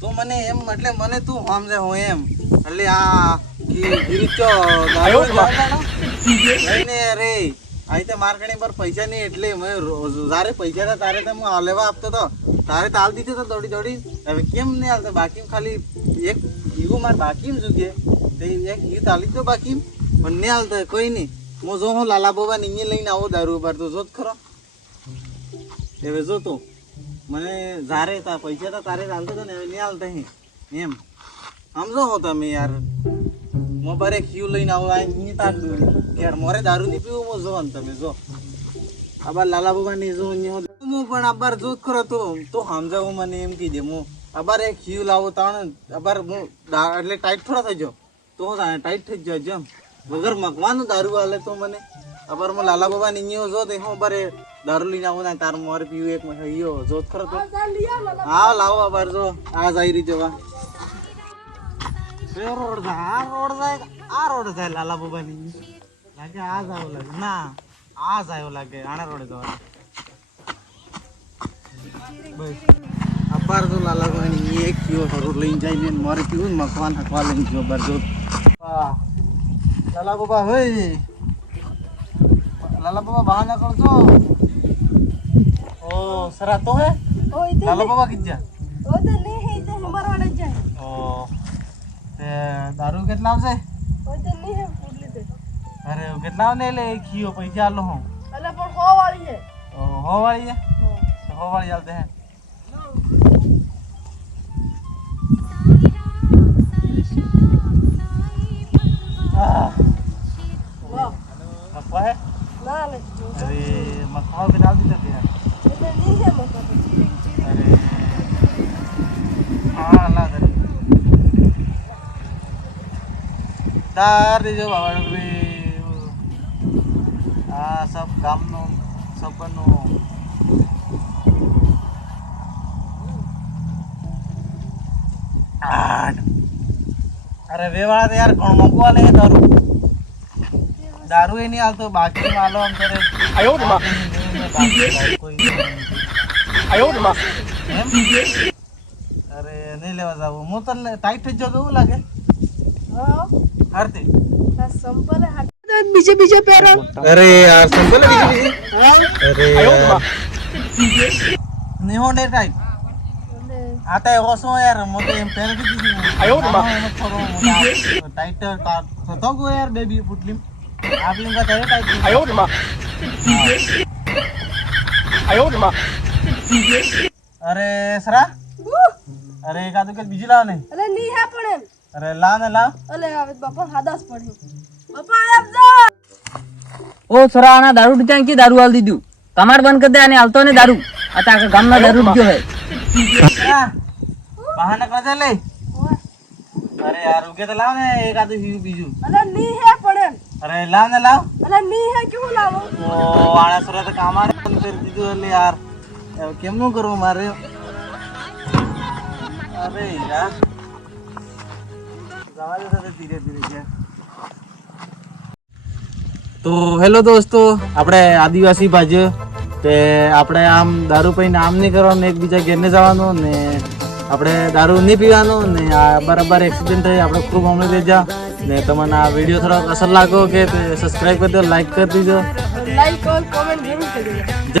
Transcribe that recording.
તું મને એમ એટલે મને તું સમજે હું એમ એટલે આ ગીરીચો દારૂ લઈને રે આઈ તે માર્કેટિંગ પર પૈસા નહીં એટલે મેં જારે પૈસા હતા તારે તો હું લેવા આપતો તો તારે તાલ દીધો તો દોડી દોડી હવે કેમ નહીં હાલતો બાકી ખાલી એક ઈગો મારે બાકી જુગે તે એક ઈ તાલી તો બાકી પણ નહીં હાલતો કોઈ નહીં હું જો હું લાલા બાબા નીચે લઈને આવો દારૂ પર તો જો જ ખરો હવે જો તું મને જારે તા પૈસા તો તારે હાલતો તો ને હવે નહીં હાલતા એમ સમજો હો તમે યાર મોબાઈલ એક ક્યુ લઈને આવો આ ની તાર યાર મોરે દારૂ નહીં પીવું હું જો ને તમે જો આબાર લાલા બાબા ની જો હું પણ આબાર જો ખરો તો સમજાવું મને એમ કીધે હું આબાર એક ક્યુ લાવો તાણ આબાર હું એટલે ટાઈટ થોડા થઈ જાઉં તો ટાઈટ થઈ જાય જેમ વગર મકવાનું દારૂ હાલે તો મને આબાર હું લાલા બાબા ની જો તો હું બારે દારૂ લઈને આવું ને તાર મોરે પીવું એક યો જો ખરો તો હા લાવો આબાર જો આ જાય રીતે વા રોડ જાય લાલા બાબા ની લાગે આ જાવ લાગે ના આ જાવ લાગે આના રોડે જવા બસ અપાર તો લાલા બાબા ની એક કયો રોડ લઈને જાય ને મારે પીવું મકવાન હકવા લઈને જો બરજો વાહ લાલા બાબા હોય લાલા બાબા બહાના કરજો ઓ સરા તો હે લાલા બાબા કિજા ઓ તો નહીં હે તો મારવાના જાય ઓ દારૂ કેટલા આવશે ઓ તો નહીં હે પૂછલી તે અરે કેટલા ને લે ખીયો પૈસા આલો હું અલે પણ હો વાળી છે હો વાળી છે હો વાળી આલતે હે વાહ મકવા હે ના લે અરે મકવા के डाल दी थे यार એટલે નહીં હે મકા अरे हाँ ला दे तार दे जो बाबा रे आ सब काम नो सब बनो अरे वे वाला तो यार कौन मकवा ले दारू दारू ही नहीं हाल तो बाकी मालो हम तेरे आयो मां आयो मां अरे नहीं लेवा जाऊ मु तो टाइट થઈ જતો એવું લાગે હા હરતી આ સંપલે હાથ બીજે બીજે પહેરો અરે યાર સંપલે બીજી અરે आयो मां નહીં હોને ટાઈટ આતા એ ઓસો યાર મો તો એમ પહેર દીધી आयो मां ટાઈટ તો ગો યાર બેબી પુટલી આપલી કા તારે ટાઈટ आयो मां आयो मां અરે સરા અરે કાદુ કે બીજી લાવ નહીં અલે નહીં હે પણ એમ અરે લાવ ને લાવ અલે આવે બાપા હાદાસ પડ્યો બાપા આપ જા ઓ સરાણા દારૂ ડીતા કે દારૂ હાલ દીધું કમાડ બંધ કરી દે અને હાલતો ને દારૂ આ તો આખા ગામમાં દારૂ જ ગયો હે બહાના કરે લે અરે યાર ઉગે તો લાવ ને એક આદુ બીજું અલે નહીં હે પણ એમ અરે લાવ ને લાવ અલે નહીં હે કેવું લાવો ઓ આણા સુરત કામાડે બંધ કરી દીધું એટલે યાર હવે કેમનું કરવું મારે અરે યાર જવા દે ધીરે ધીરે છે તો હેલો દોસ્તો આપણે આદિવાસી ભાજ્ય તે આપણે આમ દારૂ પીને આમ નહીં કરવાનું એકબીજા ઘેરને જવાનું ને આપણે દારૂ નહીં પીવાનું ને આ બરાબર એક્સિડન્ટ થઈ આપણે ખૂબ હમણાં દેજા ને તમને આ વિડીયો થોડોક અસર લાગો કે સબસ્ક્રાઈબ કરી દો લાઈક કરી દીજો લાઈક और कमेंट जरूर करिएगा।